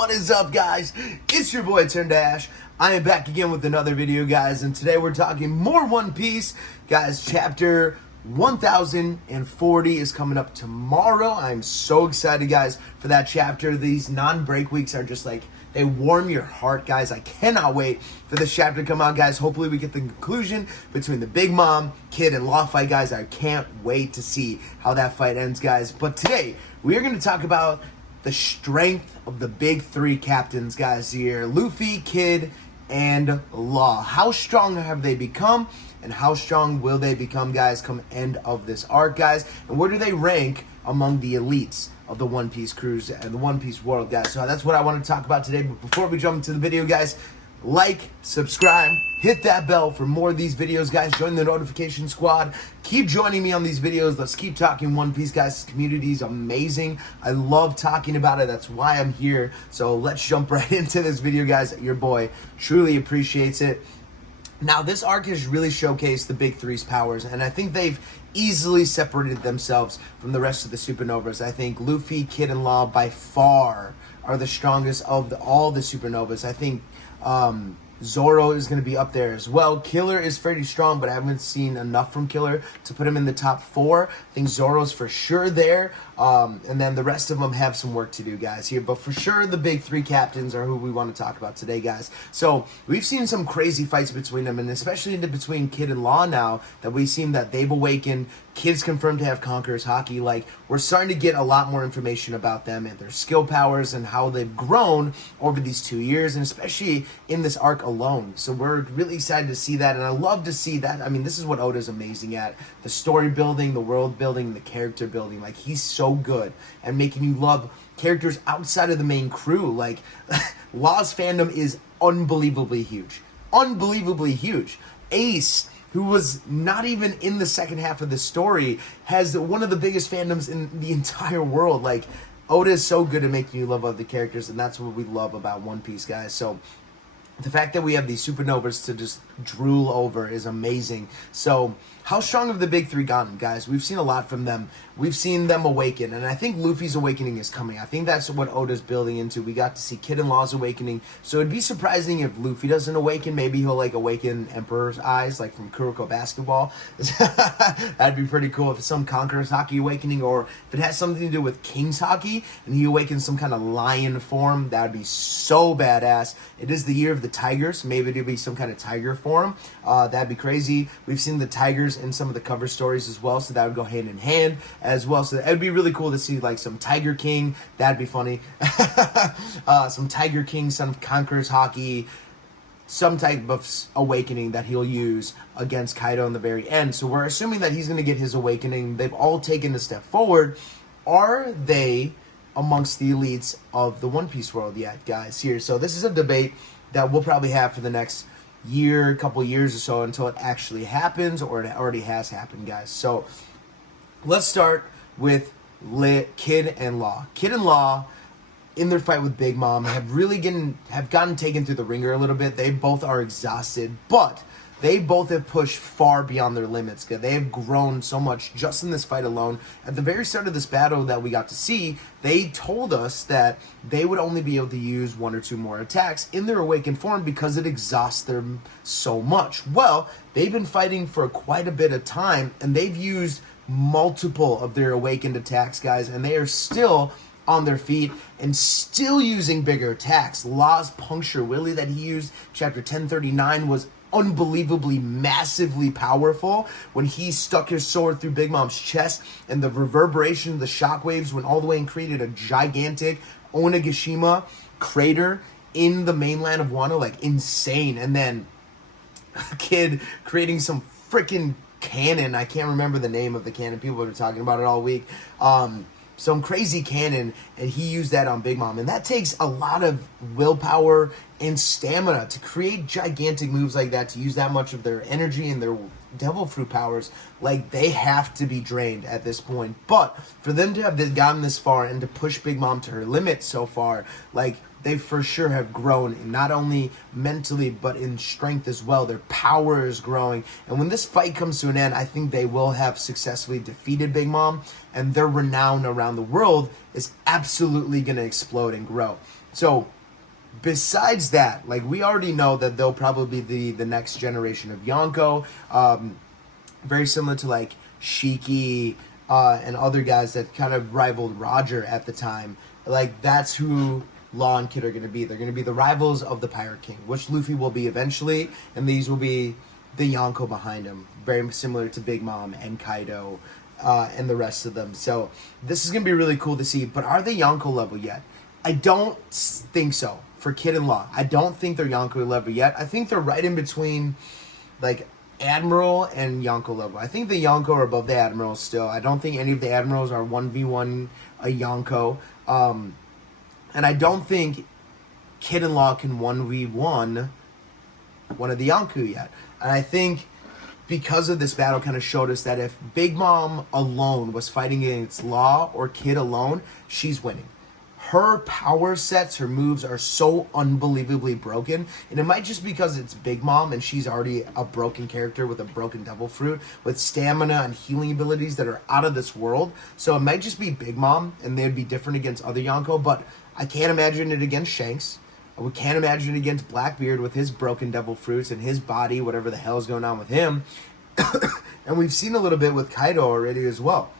What is up, guys? It's your boy Turn-Dash. I am back again with another video, guys, and today we're talking more One Piece. Guys, chapter 1040 is coming up tomorrow. I'm so excited, guys, for that chapter. These non-break weeks are just like, they warm your heart, guys. I cannot wait for this chapter to come out, guys. Hopefully we get the conclusion between the Big Mom, Kid, and Law fight, guys. I can't wait to see how that fight ends, guys. But today, we are going to talk about the strength of the big three captains, guys, here. Luffy, Kid, and Law. How strong have they become? And how strong will they become, guys, come end of this arc, guys? And where do they rank among the elites of the One Piece crews and the One Piece world, guys? So that's what I want to talk about today. But before we jump into the video, guys, like, subscribe, hit that bell for more of these videos, guys. Join the notification squad. Keep joining me on these videos. Let's keep talking One Piece, guys. This community is amazing. I love talking about it. That's why I'm here. So let's jump right into this video, guys. Your boy truly appreciates it. Now, this arc has really showcased the Big Three's powers, and I think they've easily separated themselves from the rest of the supernovas. I think Luffy, Kid, and Law by far are the strongest of all the supernovas. I think Zoro is going to be up there as well. Killer is pretty strong, but I haven't seen enough from Killer to put him in the top 4. I think Zoro's for sure there. And then the rest of them have some work to do, guys, here. But for sure, the big three captains are who we want to talk about today, guys. So we've seen some crazy fights between them, and especially between Kid and Law now that we've seen that they've awakened. Kid's confirmed to have Conqueror's Haki. Like, we're starting to get a lot more information about them and their skill powers and how they've grown over these 2 years, and especially in this arc alone. So we're really excited to see that, and I love to see that. I mean, this is what Oda's amazing at. The story building, the world building, the character building. Like, he's so good at making you love characters outside of the main crew. Like, Law's fandom is unbelievably huge. Unbelievably huge. Ace, who was not even in the second half of the story, has one of the biggest fandoms in the entire world. Like, Oda is so good at making you love other characters, and that's what we love about One Piece, guys. So the fact that we have these supernovas to just drool over is amazing. So how strong have the big three gotten, guys? We've seen a lot from them. We've seen them awaken, and I think Luffy's awakening is coming. I think that's what Oda's building into. We got to see Kid and Law's awakening, so it'd be surprising if Luffy doesn't awaken. Maybe he'll, like, awaken Emperor's Eyes, like from Kuroko Basketball. That'd be pretty cool if it's some Conqueror's Haki awakening, or if it has something to do with King's Haki, and he awakens some kind of lion form. That'd be so badass. It is the year of the tiger, so maybe it'll be some kind of tiger form. That'd be crazy. We've seen the tigers in some of the cover stories as well, so that would go hand in hand as well. So it'd be really cool to see, like, some Tiger King. That'd be funny. Some Tiger King, some Conqueror's Haki, some type of awakening that he'll use against Kaido in the very end. So we're assuming that he's going to get his awakening. They've all taken a step forward. Are they amongst the elites of the One Piece world yet, guys, here? So this is a debate that we'll probably have for the next year, couple years or so, until it actually happens, or it already has happened, guys. So let's start with Kid and Law. Kid and Law, in their fight with Big Mom, have really gotten taken through the ringer a little bit. They both are exhausted, but they both have pushed far beyond their limits. They have grown so much just in this fight alone. At the very start of this battle that we got to see, they told us that they would only be able to use 1 or 2 more attacks in their awakened form because it exhausts them so much. Well, they've been fighting for quite a bit of time, and they've used multiple of their awakened attacks, guys, and they are still on their feet and still using bigger attacks. Law's Puncture Willy that he used, chapter 1039, was unbelievably massively powerful when he stuck his sword through Big Mom's chest, and the reverberation of the shockwaves went all the way and created a gigantic Onigashima crater in the mainland of Wano. Like, insane. And then Kid creating some freaking cannon. I can't remember the name of the cannon. People have been talking about it all week. Some crazy cannon, and he used that on Big Mom. And that takes a lot of willpower and stamina to create gigantic moves like that, to use that much of their energy and their devil fruit powers. Like, they have to be drained at this point. But for them to have gotten this far and to push Big Mom to her limit so far, like, they for sure have grown, not only mentally, but in strength as well. Their power is growing. And when this fight comes to an end, I think they will have successfully defeated Big Mom, and their renown around the world is absolutely going to explode and grow. So besides that, like, we already know that they'll probably be the next generation of Yonko. Very similar to like Shiki and other guys that kind of rivaled Roger at the time. Like, that's who Law and Kid are going to be. They're going to be the rivals of the Pirate King, which Luffy will be eventually, and these will be the Yonko behind him. Very similar to Big Mom and Kaido and the rest of them. So this is going to be really cool to see. But are they Yonko level yet? I don't think so. For Kid and Law, I don't think they're Yonko level yet. I think they're right in between, like, Admiral and Yonko level. I think the Yonko are above the Admirals still. I don't think any of the Admirals are 1v1 a Yonko. And I don't think Kid and Law can 1v1 one of the Yonko yet. And I think because of this battle kind of showed us that if Big Mom alone was fighting against Law or Kid alone, she's winning. Her power sets, her moves are so unbelievably broken. And it might just because it's Big Mom and she's already a broken character with a broken devil fruit, with stamina and healing abilities that are out of this world. So it might just be Big Mom and they'd be different against other Yonko. But I can't imagine it against Shanks. We can't imagine it against Blackbeard with his broken devil fruits and his body, whatever the hell is going on with him. And we've seen a little bit with Kaido already as well.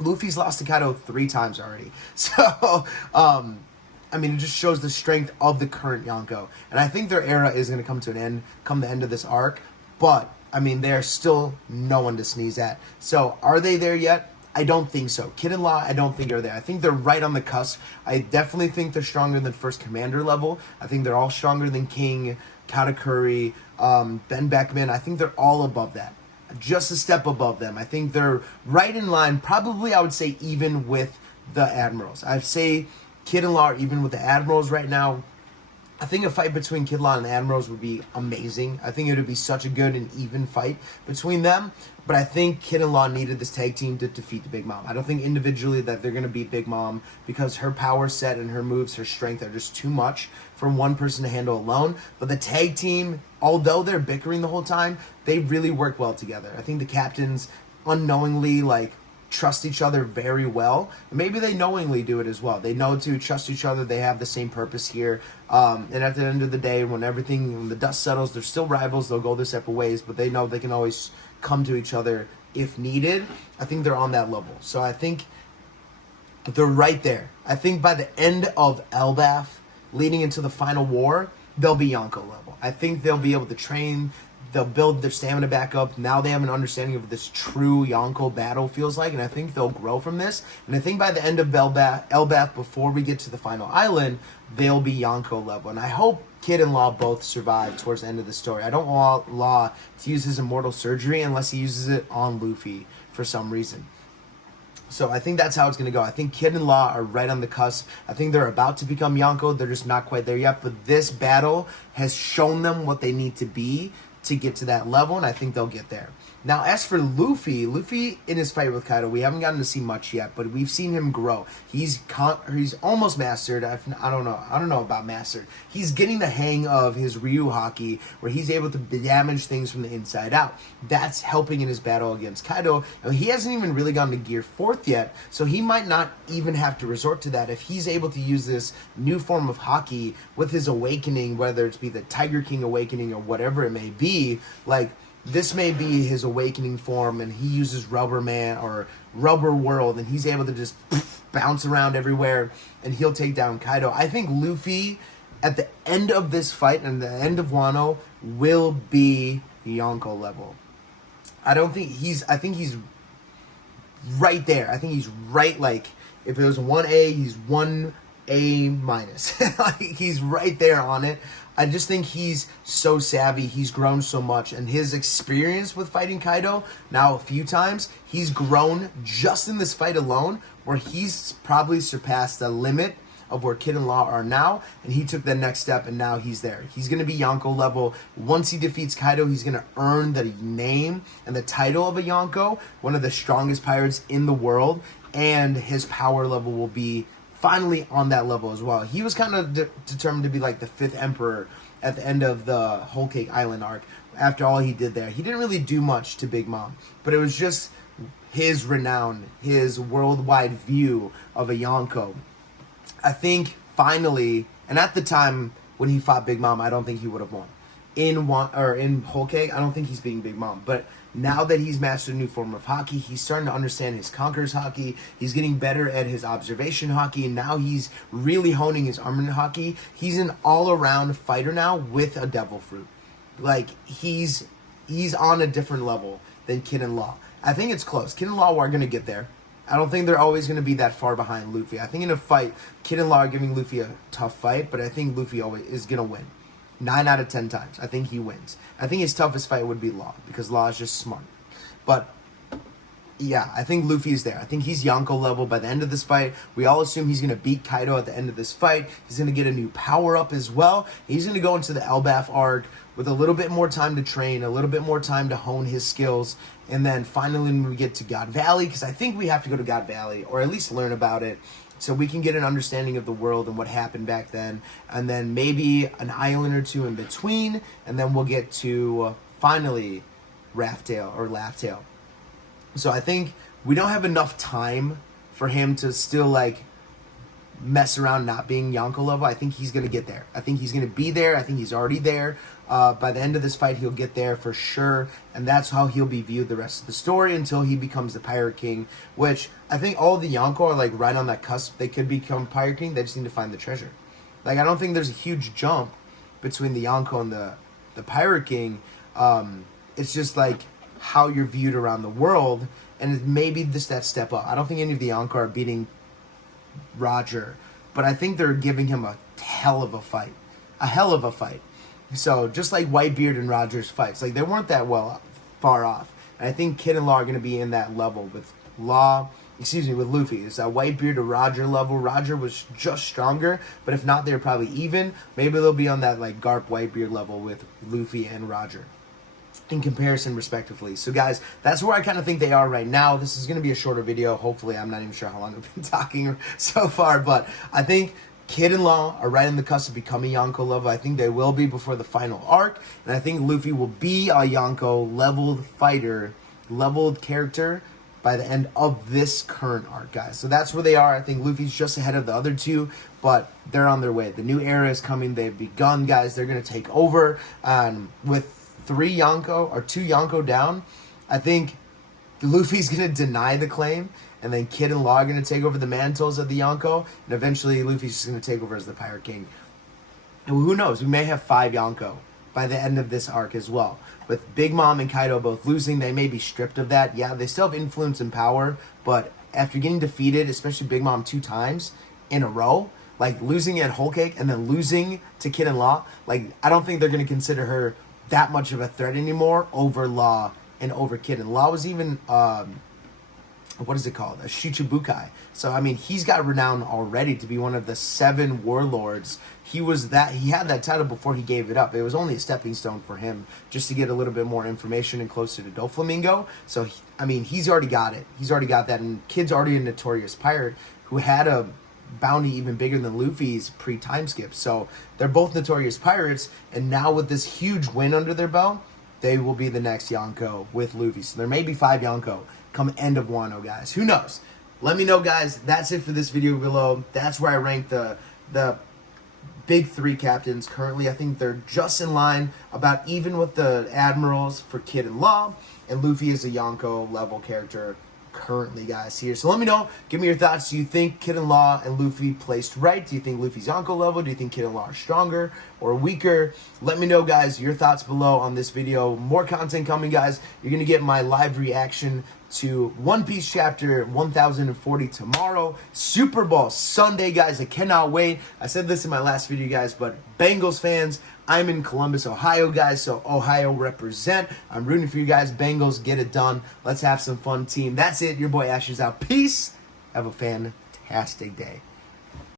Luffy's lost to Kaido 3 times already. So, I mean, it just shows the strength of the current Yonko. And I think their era is going to come to an end, come the end of this arc. But, I mean, they're still no one to sneeze at. So, are they there yet? I don't think so. Kid and Law, I don't think are there. I think they're right on the cusp. I definitely think they're stronger than First Commander level. I think they're all stronger than King, Katakuri, Ben Beckman. I think they're all above that. Just a step above them. I think they're right in line, probably I would say even with the Admirals. I'd say Kid and Law are even with the Admirals right now. I think a fight between Kid Law and the Admirals would be amazing. I think it would be such a good and even fight between them. But I think Kid and Law needed this tag team to defeat the Big Mom. I don't think individually that they're going to beat Big Mom because her power set and her moves, her strength are just too much for one person to handle alone. But the tag team, although they're bickering the whole time, they really work well together. I think the captains unknowingly, like, trust each other very well. Maybe they knowingly do it as well. They know to trust each other. They have the same purpose here. And at the end of the day, when the dust settles, they're still rivals. They'll go their separate ways, but they know they can always come to each other if needed. I think they're on that level. So I think they're right there. I think by the end of Elbaf, leading into the final war, they'll be Yonko level. I think they'll be able to train. They'll build their stamina back up. Now they have an understanding of this true Yonko battle feels like, and I think they'll grow from this. And I think by the end of Elbaf, before we get to the final island, they'll be Yonko level. And I hope Kid and Law both survive towards the end of the story. I don't want Law to use his immortal surgery unless he uses it on Luffy for some reason. So I think that's how it's going to go. I think Kid and Law are right on the cusp. I think they're about to become Yonko. They're just not quite there yet. But this battle has shown them what they need to be to get to that level, and I think they'll get there. Now, as for Luffy in his fight with Kaido, we haven't gotten to see much yet, but we've seen him grow. He's almost mastered. I don't know about mastered. He's getting the hang of his Ryu Haki, where he's able to damage things from the inside out. That's helping in his battle against Kaido. And he hasn't even really gotten to Gear 4th yet, so he might not even have to resort to that if he's able to use this new form of Haki with his awakening, whether it's be the Tiger King awakening or whatever it may be. Like, this may be his awakening form, and he uses Rubber Man or Rubber World, and he's able to just bounce around everywhere, and he'll take down Kaido. I think Luffy, at the end of this fight and the end of Wano, will be Yonko level. I think he's right there. I think he's right, like, if it was 1A, he's 1A minus. Like, he's right there on it. I just think he's so savvy. He's grown so much. And his experience with fighting Kaido, now a few times, he's grown just in this fight alone, where he's probably surpassed the limit of where Kid and Law are now, and he took the next step, and now he's there. He's going to be Yonko level. Once he defeats Kaido, he's going to earn the name and the title of a Yonko, one of the strongest pirates in the world, and his power level will be finally on that level as well. He was kind of determined to be like the 5th emperor at the end of the Whole Cake Island arc. After all he did there, he didn't really do much to Big Mom, but it was just his renown, his worldwide view of a Yonko. I think finally, And at the time when he fought Big Mom, I don't think he would have won. In Whole Cake, I don't think he's being Big Mom. But now that he's mastered a new form of Haki, he's starting to understand his Conqueror's Haki. He's getting better at his Observation Haki, and now he's really honing his Armament Haki. He's an all-around fighter now with a Devil Fruit. Like, he's on a different level than Kid and Law. I think it's close. Kid and Law are going to get there. I don't think they're always going to be that far behind Luffy. I think in a fight, Kid and Law are giving Luffy a tough fight, but I think Luffy always is going to win. 9 out of 10 times. I think he wins. I think his toughest fight would be Law, because Law is just smart. But, yeah, I think Luffy is there. I think he's Yonko level by the end of this fight. We all assume he's going to beat Kaido at the end of this fight. He's going to get a new power-up as well. He's going to go into the Elbaf arc with a little bit more time to train, a little bit more time to hone his skills. And then finally when we get to God Valley, because I think we have to go to God Valley, or at least learn about it, so we can get an understanding of the world and what happened back then. And then maybe an island or two in between. And then we'll get to, finally, Raftail or Laugh-Tail. So I think we don't have enough time for him to still, like, mess around not being Yonko level. I think he's going to get there. I think he's going to be there. I think he's already there. By the end of this fight, he'll get there for sure. And that's how he'll be viewed the rest of the story until he becomes the Pirate King, which I think all of the Yonko are like right on that cusp. They could become Pirate King. They just need to find the treasure. Like, I don't think there's a huge jump between the Yonko and the Pirate King. It's just like how you're viewed around the world. And maybe just that step up. I don't think any of the Yonko are beating Roger, but I think they're giving him a hell of a fight. A hell of a fight. So, just like Whitebeard and Roger's fights, like, they weren't that far off. And I think Kid and Law are going to be in that level with with Luffy. It's that Whitebeard to Roger level. Roger was just stronger, but if not, they're probably even. Maybe they'll be on that, like, Garp Whitebeard level with Luffy and Roger in comparison, respectively. So, guys, that's where I kind of think they are right now. This is going to be a shorter video. Hopefully, I'm not even sure how long I've been talking so far, but I think Kid and Law are right on the cusp of becoming Yonko level. I think they will be before the final arc. And I think Luffy will be a Yonko leveled fighter, leveled character by the end of this current arc, guys. So that's where they are. I think Luffy's just ahead of the other two, but they're on their way. The new era is coming. They've begun, guys. They're going to take over. With 2 Yonko down, I think Luffy's going to deny the claim, and then Kid and Law are going to take over the mantles of the Yonko, and eventually Luffy's just going to take over as the Pirate King. And who knows, we may have 5 Yonko by the end of this arc as well. With Big Mom and Kaido both losing, they may be stripped of that. Yeah, they still have influence and power, but after getting defeated, especially Big Mom 2 times in a row, like losing at Whole Cake and then losing to Kid and Law, like, I don't think they're going to consider her that much of a threat anymore over Law and over Kid. And Law was even, what is it called? A Shichibukai. So, I mean, he's got renown already to be one of the 7 warlords. He had that title before he gave it up. It was only a stepping stone for him just to get a little bit more information and closer to Doflamingo. So, I mean, he's already got it. He's already got that. And Kid's already a notorious pirate who had a bounty even bigger than Luffy's pre-time skip. So, they're both notorious pirates. And now with this huge win under their belt, they will be the next Yonko with Luffy. So, there may be 5 Yonko come end of Wano, guys. Who knows? Let me know, guys. That's it for this video below. That's where I rank the big 3 captains currently. I think they're just in line, about even with the admirals for Kid and Law, and Luffy is a Yonko level character currently, guys, here. So let me know. Give me your thoughts. Do you think Kid and Law and Luffy placed right? Do you think Luffy's Yonko level? Do you think Kid and Law are stronger or weaker? Let me know, guys, your thoughts below on this video. More content coming, guys. You're going to get my live reaction to One Piece chapter 1040 tomorrow. Super Bowl Sunday, guys. I cannot wait. I said this in my last video, guys, but Bengals fans, I'm in Columbus, Ohio, guys, so Ohio represent. I'm rooting for you guys. Bengals, get it done. Let's have some fun, team. That's it. Your boy Ash is out. Peace. Have a fantastic day.